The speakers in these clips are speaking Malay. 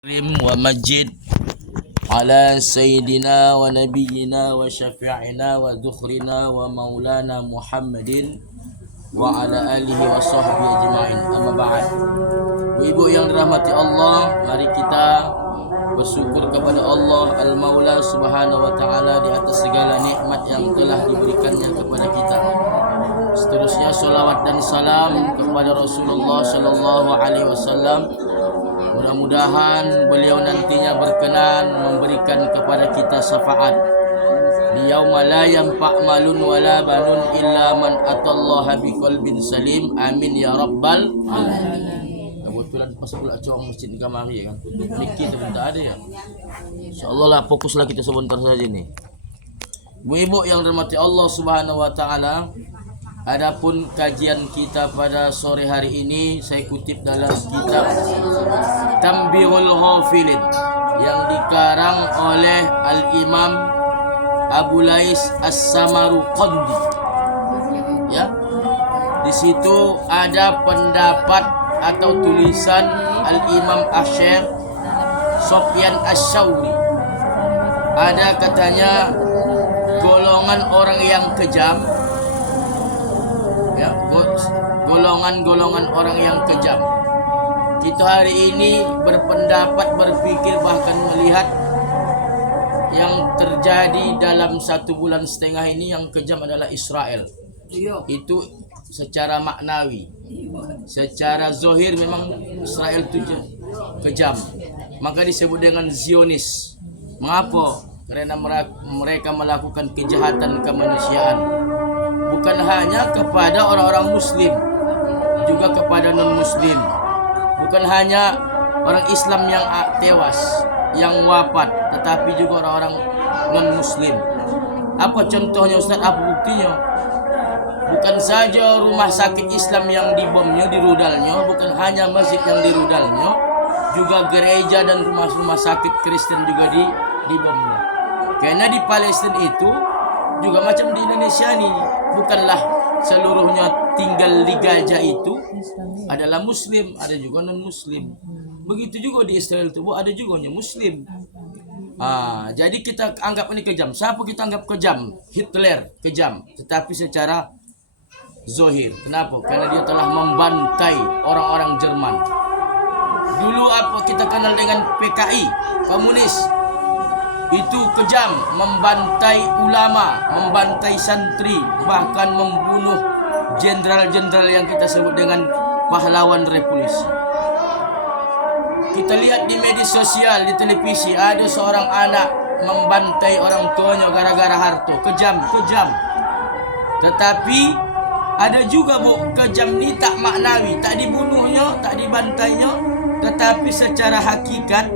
ومجد على سيدنا ونبينا وشفيعنا وذخرنا ومولانا محمد وعلى آله وصحbihi ajma'in. Amma ba'd. Ibu yang dirahmati Allah, mari kita bersyukur kepada Allah Al-Maula Subhanahu wa taala di atas segala nikmat yang telah diberikannya kepada kita. Seterusnya salawat dan salam kepada Rasulullah sallallahu alaihi wasallam. Mudah-mudahan beliau nantinya berkenan memberikan kepada kita syafaat di yauma la yanfa' malun wala banun illa man atallaha biqalbin salim. Amin ya rabbal alamin. Kebetulan pas pula cowok masjid kamari kan. Niki tu pun tak ada ya. Insyaallah lah, fokuslah kita sebentar saja nih. Ibu-ibu yang dirahmati Allah Subhanahu wa taala, adapun kajian kita pada sore hari ini saya kutip dalam kitab Tanbihul Ghafilin yang dikarang oleh Al-Imam Abu Lais As-Samarqandi. Ya. Di situ ada pendapat atau tulisan Al-Imam Asy-Syaikh Sufyan Asy-Tsauri. Ada katanya golongan orang yang kejam, ya, golongan-golongan orang yang kejam. Kita hari ini berpendapat, berpikir, bahkan melihat yang terjadi dalam 1 bulan setengah ini yang kejam adalah Israel. Itu secara maknawi. Secara zahir memang Israel itu kejam. Maka disebut dengan Zionis. Mengapa? Karena mereka melakukan kejahatan kemanusiaan. Bukan hanya kepada orang-orang muslim, juga kepada non-muslim. Bukan hanya orang Islam yang tewas, yang wafat, tetapi juga orang-orang non-muslim. Apa contohnya Ustaz? Apa buktinya? Bukan saja rumah sakit Islam yang dibomnya, dirudalnya, bukan hanya masjid yang dirudalnya, juga gereja dan rumah-rumah sakit Kristen juga dibomnya. Karena di Palestina itu juga macam di Indonesia nih, bukanlah seluruhnya tinggal di Gaza itu adalah muslim, ada juga non muslim. Begitu juga di Israel itu ada juga yang muslim. Jadi kita anggap ini kejam. Siapa kita anggap kejam? Hitler kejam, tetapi secara zahir. Kenapa? Karena dia telah membantai orang-orang Jerman. Dulu apa kita kenal dengan PKI, komunis. Itu kejam, membantai ulama, membantai santri, bahkan membunuh jenderal-jenderal yang kita sebut dengan pahlawan revolusi. Kita lihat di media sosial, di televisi, ada seorang anak membantai orang tuanya gara-gara harta. Kejam. Tetapi ada juga kejam ni tak maknawi, tak dibunuhnya, tak dibantainya, tetapi secara hakikat,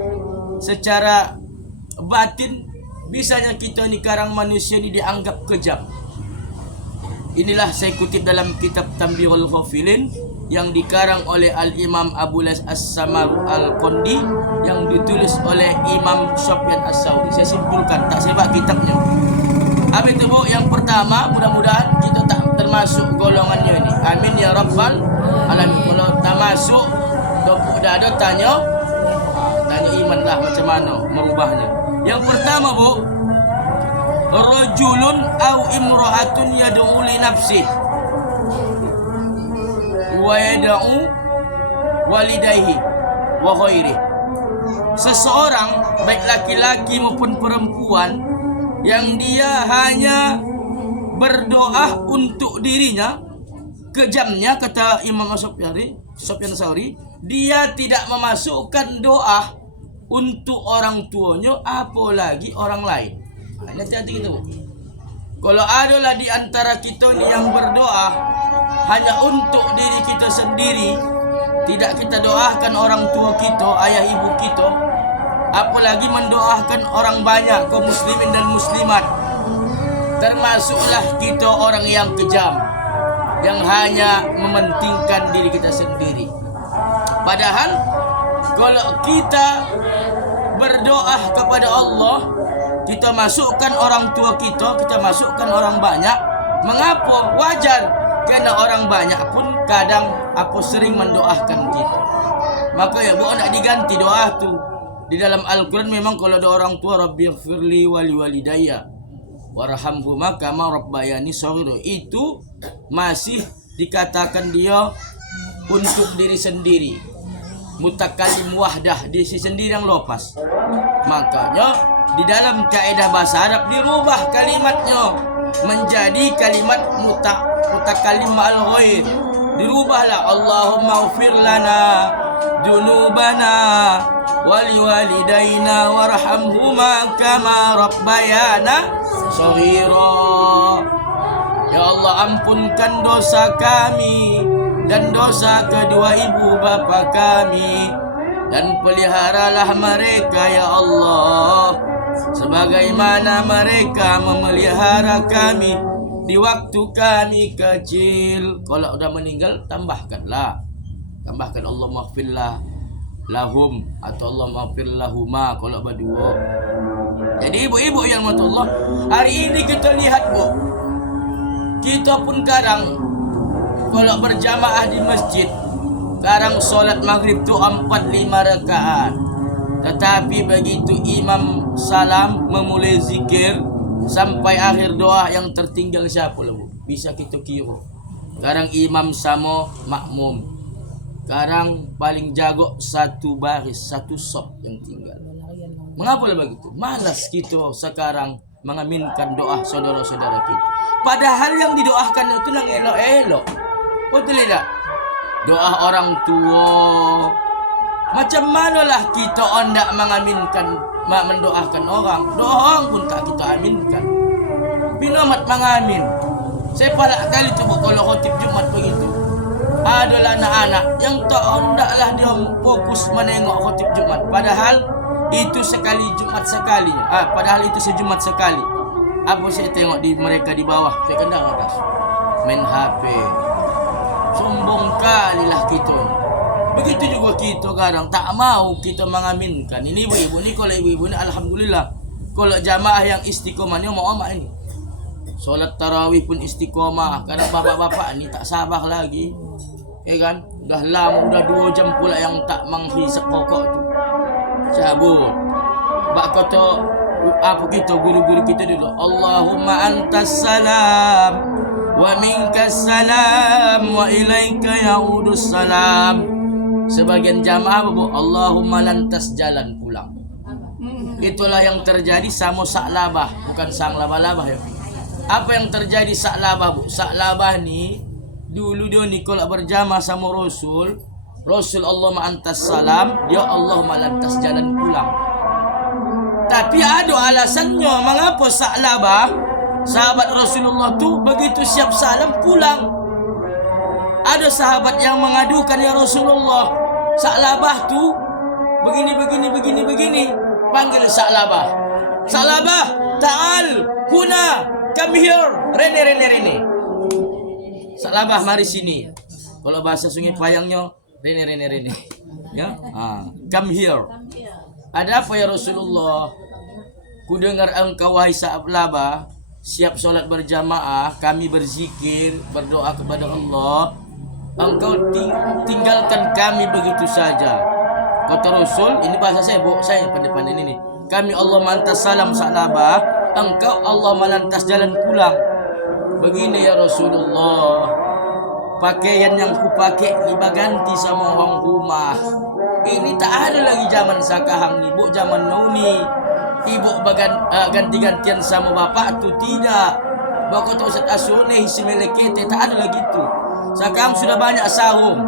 secara batin, bisanya kita ni karang manusia ni dianggap kejam. Inilah saya kutip dalam kitab Tanbihul Ghafilin yang dikarang oleh Al-Imam Abu Lais As-Samarqandi yang ditulis oleh Imam Sufyan As-Tsauri. Saya simpulkan, tak sebab kitabnya. Apa itu yang pertama, mudah-mudahan kita tak termasuk golongannya ini. Amin ya rabbal alamin. Kalau tak masuk, dah ada tanya iman lah macam mana merubahnya. Yang pertama rajulun au imra'atun yad'u li nafsihi wa yad'u walidayhi wa ghairihi. Seseorang baik laki-laki maupun perempuan yang dia hanya berdoa untuk dirinya, kejamnya kata Imam Sufyan Tsauri, dia tidak memasukkan doa untuk orang tuanya, apalagi orang lain. Hati-hati gitu. Kalau adalah di antara kita ni yang berdoa hanya untuk diri kita sendiri, tidak kita doakan orang tua kita, ayah ibu kita, apalagi mendoakan orang banyak, kaum muslimin dan muslimat, termasuklah kita orang yang kejam, yang hanya mementingkan diri kita sendiri. Padahal kalau kita berdoa kepada Allah, kita masukkan orang tua kita masukkan orang banyak. Mengapa? Wajar, karena orang banyak pun kadang sering mendoakan kita. Maka ya nak diganti doa tu. Di dalam Al-Quran memang kalau ada orang tua, Rabbighfirli wali walidayya warhamhuma kama rabbayani shaghira, itu masih dikatakan dia untuk diri sendiri, mutakallim wahdah, diri sendiri yang lepas. Makanya di dalam kaidah bahasa Arab dirubah kalimatnya menjadi kalimat mutakallim ma'al ghair. Dirubahlah, Allahumma ighfir lana dzunubana wali walidaina warhamhuma kama rabbayana shaghira. Ya Allah, ampunkan dosa kami dan dosa kedua ibu bapa kami, dan peliharalah mereka ya Allah sebagaimana mereka memelihara kami di waktu kami kecil. Kalau udah meninggal tambahkan Allah maghfirlah lahum atau Allah maghfir lahuma kalau berdua. Jadi ibu-ibu yang Allah, hari ini kita lihat Bu, kita pun kadang kalau berjamaah di masjid, sekarang sholat maghrib tu 4-5 rakaat. Tetapi begitu imam salam memulai zikir sampai akhir doa, yang tertinggal siapa lah Bu? Bisa kita kira. Sekarang imam sama makmum. Sekarang paling jago satu baris, satu sop yang tinggal. Mengapa lah begitu? Malas kita sekarang mengaminkan doa saudara-saudara kita. Padahal yang didoakan itu yang elok-elok. Betul tidak? Doa orang tua. Macam manalah kita hendak mengaminkan, mendoakan orang. Doa orang pun tak kita aminkan. Binamat mengamin. Saya palak kali coba kalau khotib Jumat begitu. Adalah anak-anak yang tak hendaklah dia fokus menengok khotib Jumat. Padahal itu sekali Jumat sekali. Padahal itu sejumat sekali. Apa saya tengok di mereka di bawah, saya kendang atas main HP. Sombong kalilah kita. Begitu juga kita kadang tak mau kita mengaminkan. Ini ibu-ibu ni, kalau ibu-ibu ni alhamdulillah. Kalau jamaah yang istiqomah ni mak-mak ini. Solat tarawih pun istiqomah. Kadang bapak-bapak ni tak sabar lagi. Kan? Dah lama, dah 2 jam pula yang tak menghisap rokok tu. Cabut. Bak kata apa kita, guru-guru kita dulu, Allahumma antas salam wa minkas salam wa ilaika yaudus salam. Sebagian jamaah Bu, Allahumma lantas jalan pulang. Itulah yang terjadi sama Sa'labah, bukan sang labah-labah ya. Apa yang terjadi Sa'labah Bu? Sa'labah ni dulu dia ni kalau berjamaah sama Rasul Allahumma antas salam, dia Allahumma lantas jalan pulang. Tapi ada alasannya mengapa Sa'labah, sahabat Rasulullah tu begitu siap salam pulang. Ada sahabat yang mengadukan, ya Rasulullah, Sa'labah tu begini. Panggil Sa'labah. Sa'labah, ta'al, huna, come here. Rene. Sa'labah, mari sini. Kalau bahasa Sungai Payangnya, Rene. Ya, come here. Ada apa ya Rasulullah? Ku dengar engkau wahai Sa'labah siap solat berjamaah, kami berzikir, berdoa kepada Allah. Engkau tinggalkan kami begitu saja. Kata Rasul, ini bahasa saya, Bu, saya pandai-pandai ini. Kami Allah mantas salam Sa'labah, engkau Allah melantas jalan pulang. Begini ya Rasulullah, pakaian yang kupakai ni ganti sama orang rumah. Ini tak ada lagi zaman sakahang ni, Bu, zaman now ni. Ibu ganti-gantian sama bapak tu tidak. Bapak tu Ustaz Asune hisimelekete, tak ada lagi tu. Sekarang sudah banyak sahung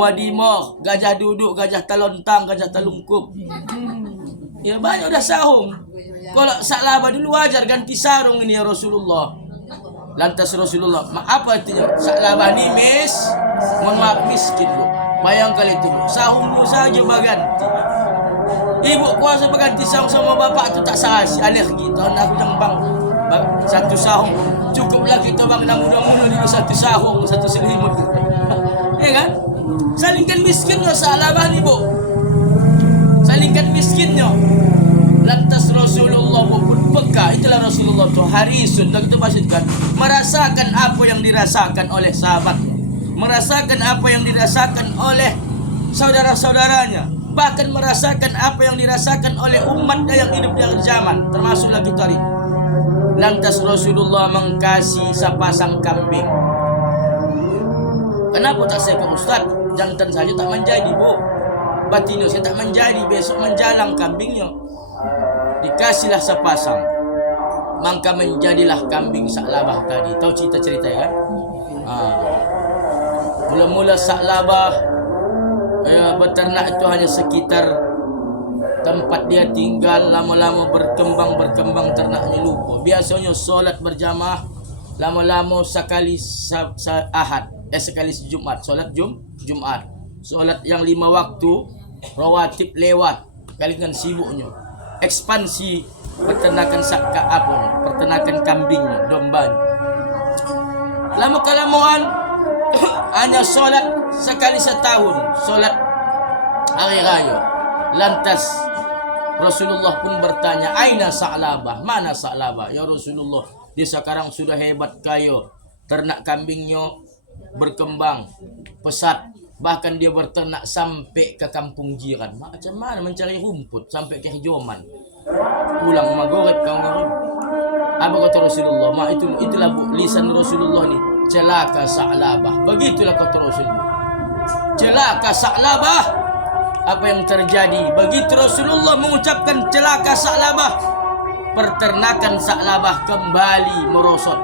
wadimah, gajah duduk, gajah talontang, gajah talungkup. Ya banyak dah sahung. Kalau Sa'labah dulu wajar ganti sarung ini ya Rasulullah. Lantas Rasulullah, apa artinya? Sa'labah ni mohon maaf miskin Bu. Bayangkan itu, sahungmu saja berganti. Ibu kuasa berganti sahung sama bapak tu tak sahas. Aneh kita, anak yang bang satu sahung. Cukuplah kita bang dah muda-muda ni satu sahung, satu selimut. Ya kan? Salingkan miskinnya Sa'labah ni Bu. Salingkan miskinnya. Lantas Rasulullah pun peka. Itulah Rasulullah tu harisun. Dan kita maksudkan merasakan apa yang dirasakan oleh sahabat, merasakan apa yang dirasakan oleh saudara-saudaranya. bahkan merasakan apa yang dirasakan oleh umatnya yang hidup di akhir zaman, termasuklah kita hari. Lantas Rasulullah mengkasih sepasang kambing. Kenapa tak saya ke Ustaz? Jantan saja tak menjadi, Bu. Batino saya tak menjadi, besok menjalang kambingnya. Dikasihlah sepasang. Maka menjadilah kambing Sa'labah tadi. Tahu cerita-cerita ya kan? Mula-mula Sa'labah beternak itu hanya sekitar tempat dia tinggal, lama-lama berkembang ternaknya lupa. Biasanya solat berjamaah, lama-lama sekali Ahad, sekali Jumat, solat Jumat. Solat yang 5 waktu rawatib lewat, kali dengan sibuknya. Ekspansi peternakan peternakan kambingnya, dombanya. Lama kelamaan hanya solat sekali setahun, solat hari raya. Lantas Rasulullah pun bertanya, aina Sa'labah? Mana Sa'labah? Ya Rasulullah, dia sekarang sudah hebat kaya, ternak kambingnya berkembang pesat, bahkan dia berternak sampai ke kampung jiran. Macam mana mencari rumput sampai ke Joman? Pulang magorek kau ngorek. Apa kata Rasulullah? Itulah lisan Rasulullah ni. Celaka Sa'labah. Begitulah kata Rasulullah. Celaka Sa'labah. Apa yang terjadi? Begitu Rasulullah mengucapkan celaka Sa'labah, peternakan Sa'labah kembali merosot.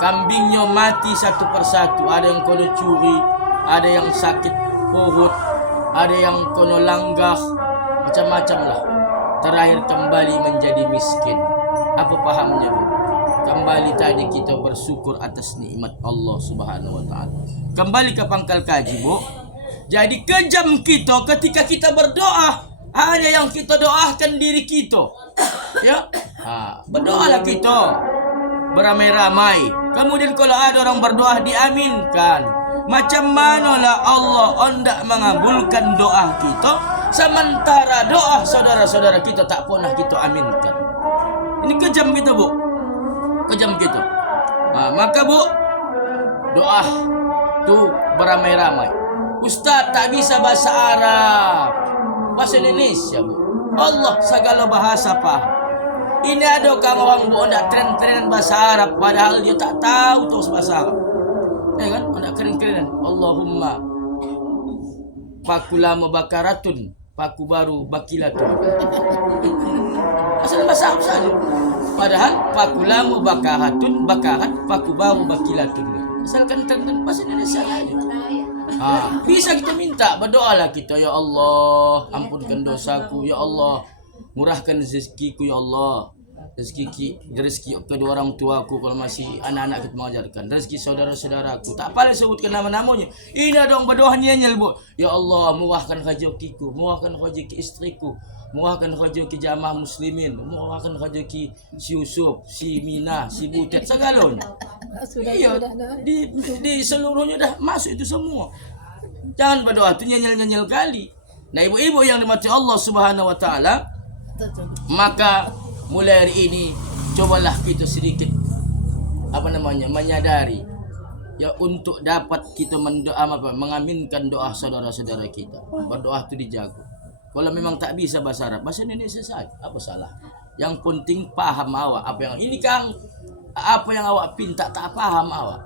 Kambingnya mati satu persatu. Ada yang kena curi, ada yang sakit perut, ada yang kena langgah, macam-macam lah. Terakhir kembali menjadi miskin. Apa pahamnya? Kembali tadi kita bersyukur atas nikmat Allah Subhanahu wa taala. Kembali ke pangkal kaji, Bu. Jadi kejam kita ketika kita berdoa, hanya yang kita doakan diri kita. Ya. Berdoalah kita beramai-ramai. Kemudian kalau ada orang berdoa diaminkan. Macam manalah Allah hendak mengabulkan doa kita, sementara doa saudara-saudara kita tak pernah kita aminkan. Ini kejam kita, Bu. Kejam kita. Maka, Bu, doa tu beramai-ramai. Ustaz tak bisa bahasa Arab, bahasa Indonesia, Bu. Allah segala bahasa paham. Ini ada orang, Bu, nak tren-trenan bahasa Arab, padahal dia tak tahu terus bahasa Arab. Kan? Nak keren-kerenan. Allahumma paku lama bakaratun, paku baru bakilatun. Asal bahasa Arab saja. Padahal paku lama bakarat, paku baru bakilatun. Asalkan tren bahasa Indonesia saja. Bisa kita minta, berdoalah kita, ya Allah, ampunkan dosaku, ya Allah, murahkan rezekiku, ya Allah, rezeki kedua orang tuaku kalau masih anak-anak kita mengajarkan, rezeki saudara-saudaraku, tak apa sebutkan nama-namanya. Ini ada orang berdoa nyel, Bu. Ya Allah, murahkan rezekiku, murahkan rezeki istriku, murahkan rezeki jamaah muslimin, murahkan rezeki si Yusuf, si Mina, si Butet, segalanya. Iya, di seluruhnya dah masuk itu semua. Jangan berdoa tu nyel-nyel kali. Nah, ibu-ibu yang dimati Allah Subhanahu wa taala, maka mulai hari ini cobalah kita sedikit menyadari ya, untuk dapat kita mengaminkan doa saudara-saudara kita. Berdoa itu dijaga. Kalau memang tak bisa bahasa Arab, bahasa Indonesia saja, apa salah? Yang penting paham awak apa yang ini, Kang. Apa yang awak pinta tak paham awak.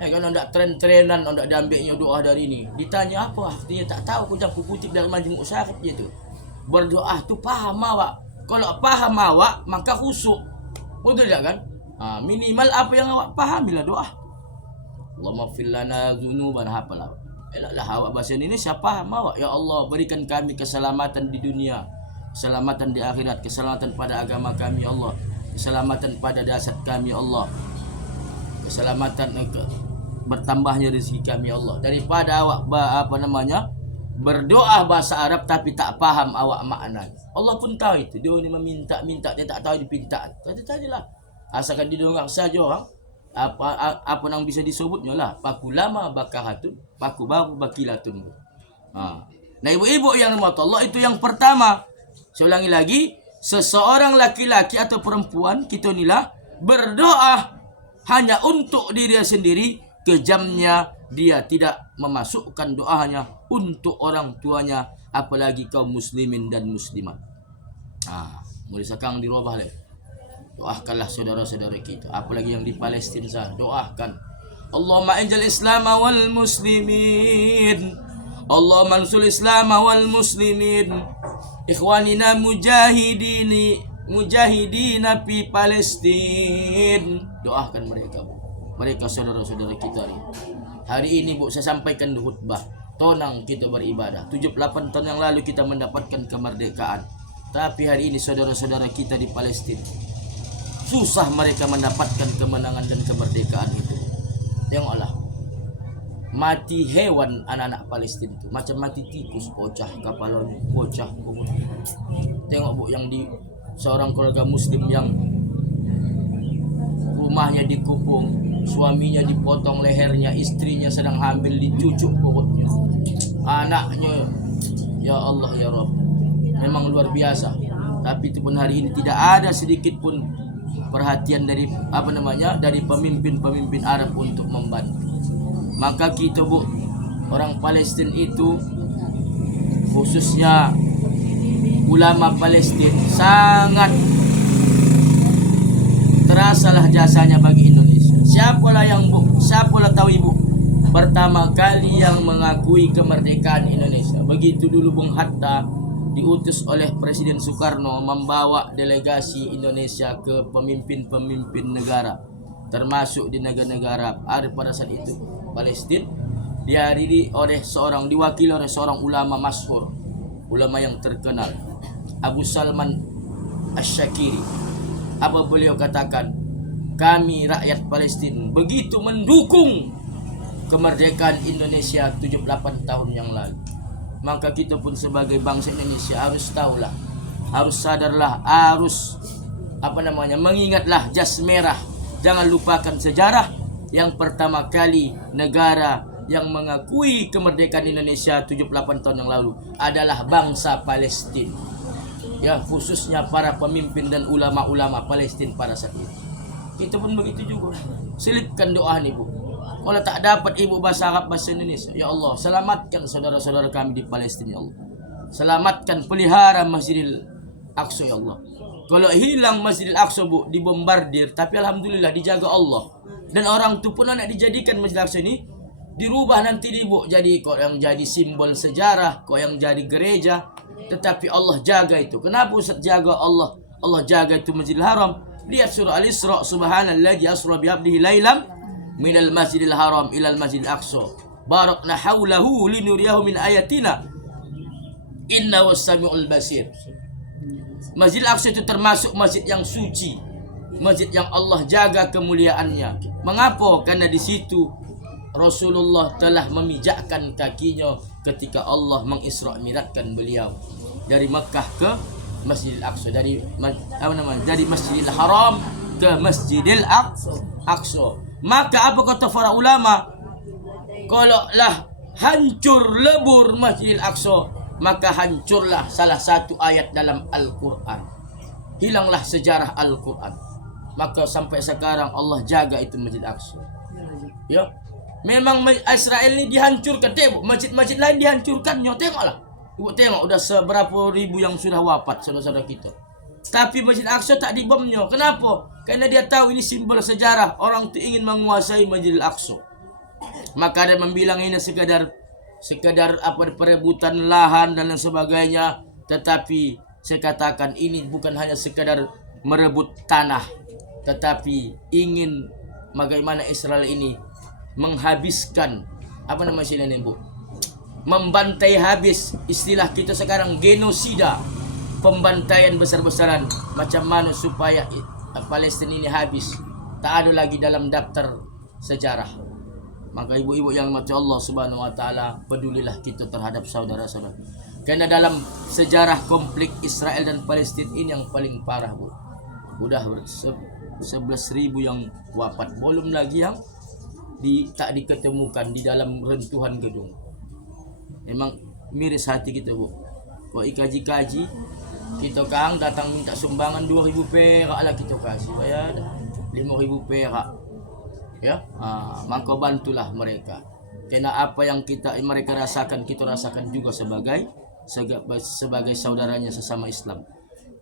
Kalau ndak tren-trenan, ndak diambilnya doa dari ini. Ditanya apa artinya tak tahu, aku kutip dari Majmu' Syarif gitu. Berdoa tu paham awak. Kalau paham awak maka khusyuk. Betul tak kan? Minimal apa yang awak pahamilah doa. Allahumma fir lana dzunubana, hafalah. Elaklah awak bahasa Indonesia paham awak. Ya Allah, berikan kami keselamatan di dunia, keselamatan di akhirat, keselamatan pada agama kami, ya Allah, keselamatan pada dasar kami, ya Allah, keselamatan bertambahnya rezeki kami, ya Allah. Daripada awak berdoa bahasa Arab tapi tak paham awak makna. Allah pun tahu itu. Dia ni meminta-minta, dia tak tahu dipinta. Tadi-tadilah. Asalkan didengar saja orang. Apa yang bisa disebutnya lah. Paku lama bakaratun, paku baru bakilatun. Nah, ibu-ibu yang dirahmati Allah, itu yang pertama. Saya ulangi lagi, seseorang laki-laki atau perempuan kita inilah berdoa hanya untuk diri sendiri, kejamnya dia tidak memasukkan doanya untuk orang tuanya, apalagi kaum muslimin dan muslimat. Mulai sekarang dirubah lagi. Doakanlah saudara-saudara kita, apalagi yang di Palestina sana. Doakan. Allahumma injil Islam wal muslimin. Allahumma ansul Islam wal muslimin. Ikhwanina mujahidina fi Palestin. Doakan mereka, Bu. Mereka saudara-saudara kita ini. Hari ini, Bu, saya sampaikan di khutbah. Tonang kita beribadah. 78 tahun yang lalu kita mendapatkan kemerdekaan. Tapi hari ini saudara-saudara kita di Palestina, susah mereka mendapatkan kemenangan dan kemerdekaan itu. Tengoklah, mati hewan anak-anak Palestina itu macam mati tikus, pocah kepalanya, pocah. Tengok, Bu, yang di seorang keluarga muslim yang rumahnya dikepung, suaminya dipotong lehernya, istrinya sedang hamil dicucuk perutnya, anaknya. Ya Allah ya Rabb, memang luar biasa. Tapi itu pun hari ini tidak ada sedikit pun perhatian dari dari pemimpin-pemimpin Arab untuk membantu. Maka kita, Bu, orang Palestina itu, khususnya ulama Palestina, sangat terasalah jasanya bagi Indonesia. Siapalah tahu Ibu, pertama kali yang mengakui kemerdekaan Indonesia. Begitu dulu Bung Hatta diutus oleh Presiden Soekarno membawa delegasi Indonesia ke pemimpin-pemimpin negara, termasuk di negara-negara ada pada saat itu Palestina, diwakili oleh seorang ulama masyhur, ulama yang terkenal, Abu Salman Asy-Syakiri. Apa beliau katakan? Kami rakyat Palestina begitu mendukung kemerdekaan Indonesia 78 tahun yang lalu. Maka kita pun sebagai bangsa Indonesia harus tahulah, harus sadarlah, harus mengingatlah jas merah. Jangan lupakan sejarah. Yang pertama kali negara yang mengakui kemerdekaan Indonesia 78 tahun yang lalu adalah bangsa Palestina. Ya, khususnya para pemimpin dan ulama-ulama Palestina pada saat itu. Kita pun begitu juga. Selipkan doa nih, Bu. Kalau tak dapat Ibu bahasa Arab, bahasa Indonesia, ya Allah, selamatkan saudara-saudara kami di Palestina, ya Allah. Selamatkan, pelihara Masjidil Aqsa, ya Allah. Kalau hilang Masjidil Aqsa, Bu, dibombardir, tapi alhamdulillah dijaga Allah. Dan orang itu pun nak dijadikan Masjidil Aqsa ini dirubah nanti, Bu, jadi kok yang jadi simbol sejarah, kok yang jadi gereja, tetapi Allah jaga itu. Kenapa Ustaz jaga Allah? Allah jaga itu Masjidil Haram. Lihat surah Al-Isra, subhanalladzi asra bi 'abdihi lailam minal masjidil haram ilal masjidil aqsa barakna haulahu linuriyahu min ayatina innahu was-sami'ul basir. Masjidil Aqsa itu termasuk masjid yang suci, masjid yang Allah jaga kemuliaannya. Mengapa? Karena di situ Rasulullah telah memijakkan kakinya ketika Allah mengisra mi'rajkan beliau dari Makkah ke Masjidil Aqsa, dari Masjidil Haram ke Masjidil Aqsa. Maka apa kata para ulama? Kalau lah hancur lebur Masjidil Aqsa, maka hancurlah salah satu ayat dalam Al-Quran. Hilanglah sejarah Al-Quran. Maka sampai sekarang Allah jaga itu Masjid Aqsa. Ya, memang Israel ini dihancurkan. Tengok, masjid-masjid lain dihancurkannya. Tengoklah. Ibu tengok udah seberapa ribu yang sudah wafat saudara-saudara kita. Tapi Masjid Aqsa tak dibomnya. Kenapa? Karena dia tahu ini simbol sejarah. Orang itu ingin menguasai Masjid Aqsa. Maka ada yang bilang ini sekadar perebutan lahan dan lain sebagainya. Tetapi saya katakan ini bukan hanya sekadar merebut tanah, tetapi ingin bagaimana Israel ini menghabiskan Bu? Membantai habis, istilah kita sekarang genosida, pembantaian besar-besaran. Macam mana supaya Palestina ini habis, tak ada lagi dalam daftar sejarah. Maka ibu-ibu yang mati Allah Subhanahu wa taala, pedulilah kita terhadap saudara-saudara. Karena dalam sejarah konflik Israel dan Palestina ini yang paling parah, Bu. Udah 11.000 yang wafat, belum lagi yang tak diketemukan di dalam rentuhan gedung. Memang miris hati kita, Bu. Kok ikaji-kaji, kita kang datang minta sumbangan 2.000 perak lah kita kasih, bayar 5.000 perak. Ya, maka bantulah mereka. Karena apa yang mereka rasakan, kita rasakan juga sebagai saudaranya sesama Islam.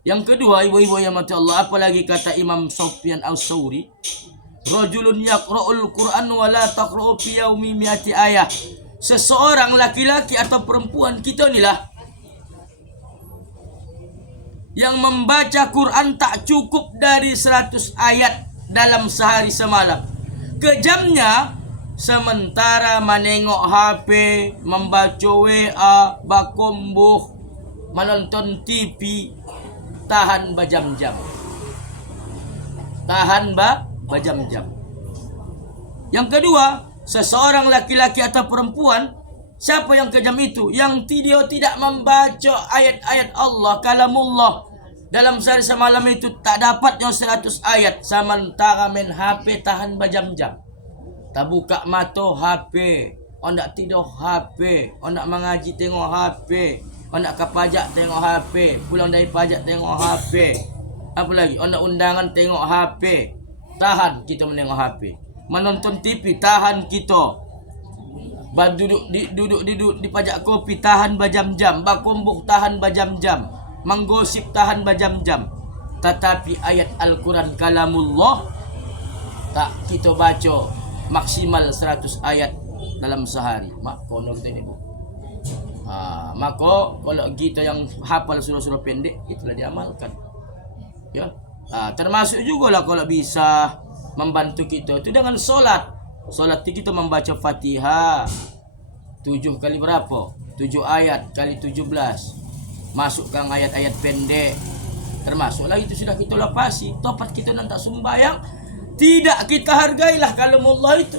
Yang kedua, ibu-ibu yang mati Allah, apalagi kata Imam Sufyan Ats-Tsauri, rajulun yaqra'ul Qur'an wa la taqra'u fi yaumi mi'ati ayah. Seseorang laki-laki atau perempuan kita inilah yang membaca Quran tak cukup dari 100 ayat dalam sehari semalam. Kejamnya sementara menengok HP, membaca WA, bakomboh, menonton TV, tahan berjam-jam. Berjam-jam. Yang kedua, seseorang laki-laki atau perempuan, siapa yang kejam itu? Yang dia tidak membaca ayat-ayat Allah, kalamullah. Dalam sehari semalam itu tak dapat yang 100 ayat. Sementara main HP tahan berjam-jam. Tak buka mata HP, nak tidur HP, nak mengaji tengok HP, nak ke pajak tengok HP, pulang dari pajak tengok HP. Apa lagi? Nak undangan tengok HP. Tahan kita menengok HP. Menonton TV tahan kita. Duduk di pajak kopi tahan berjam-jam, bakumbuk tahan berjam-jam, menggosip tahan berjam-jam. Tetapi ayat Al-Quran kalamullah tak kita baca maksimal 100 ayat dalam sehari. Mak kono kita ini. Maka kalau kita yang hafal surah-surah pendek itulah diamalkan. Ya. Termasuk juga lah kalau bisa membantu kita itu dengan solat. Solat kita membaca Fatihah 7 kali berapa? 7 ayat kali 17. Masukkan ayat-ayat pendek. Termasuklah itu sudah kita lapasi. Topat kita nanti sembahyang, tidak kita hargailah kalamullah itu.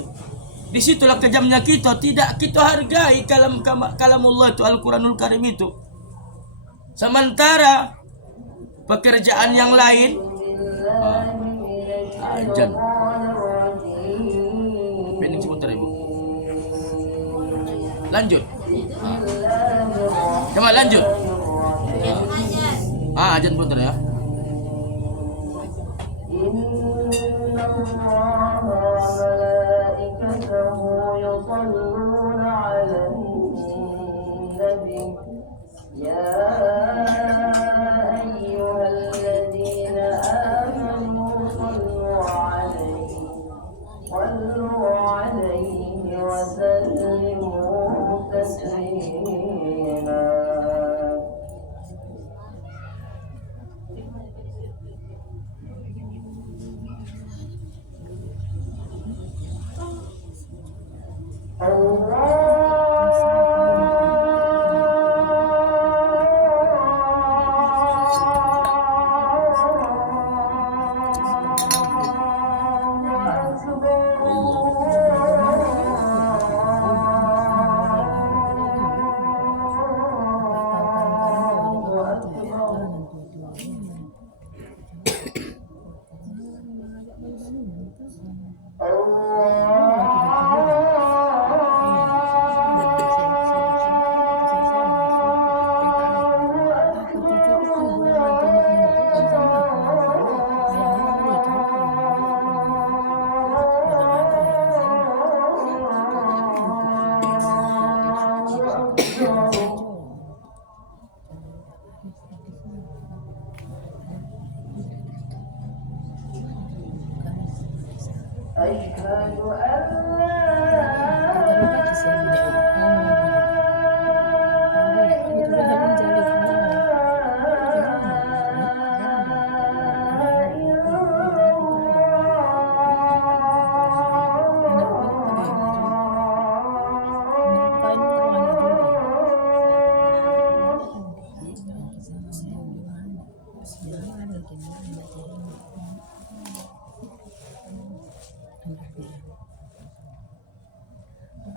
Disitulah kejamnya kita. Tidak kita hargai kalamullah itu, Al-Quranul Karim itu. Sementara pekerjaan yang lain, ajan. Pending sebentar ibu. Lanjut. Coba lanjut. Ajan sebentar ya.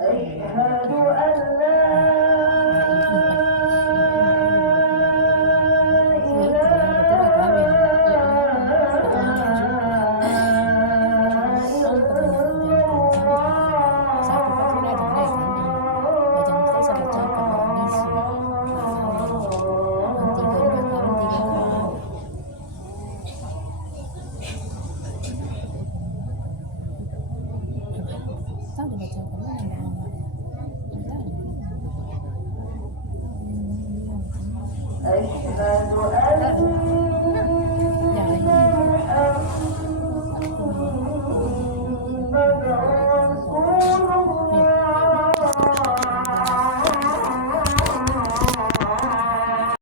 أشهد أن لا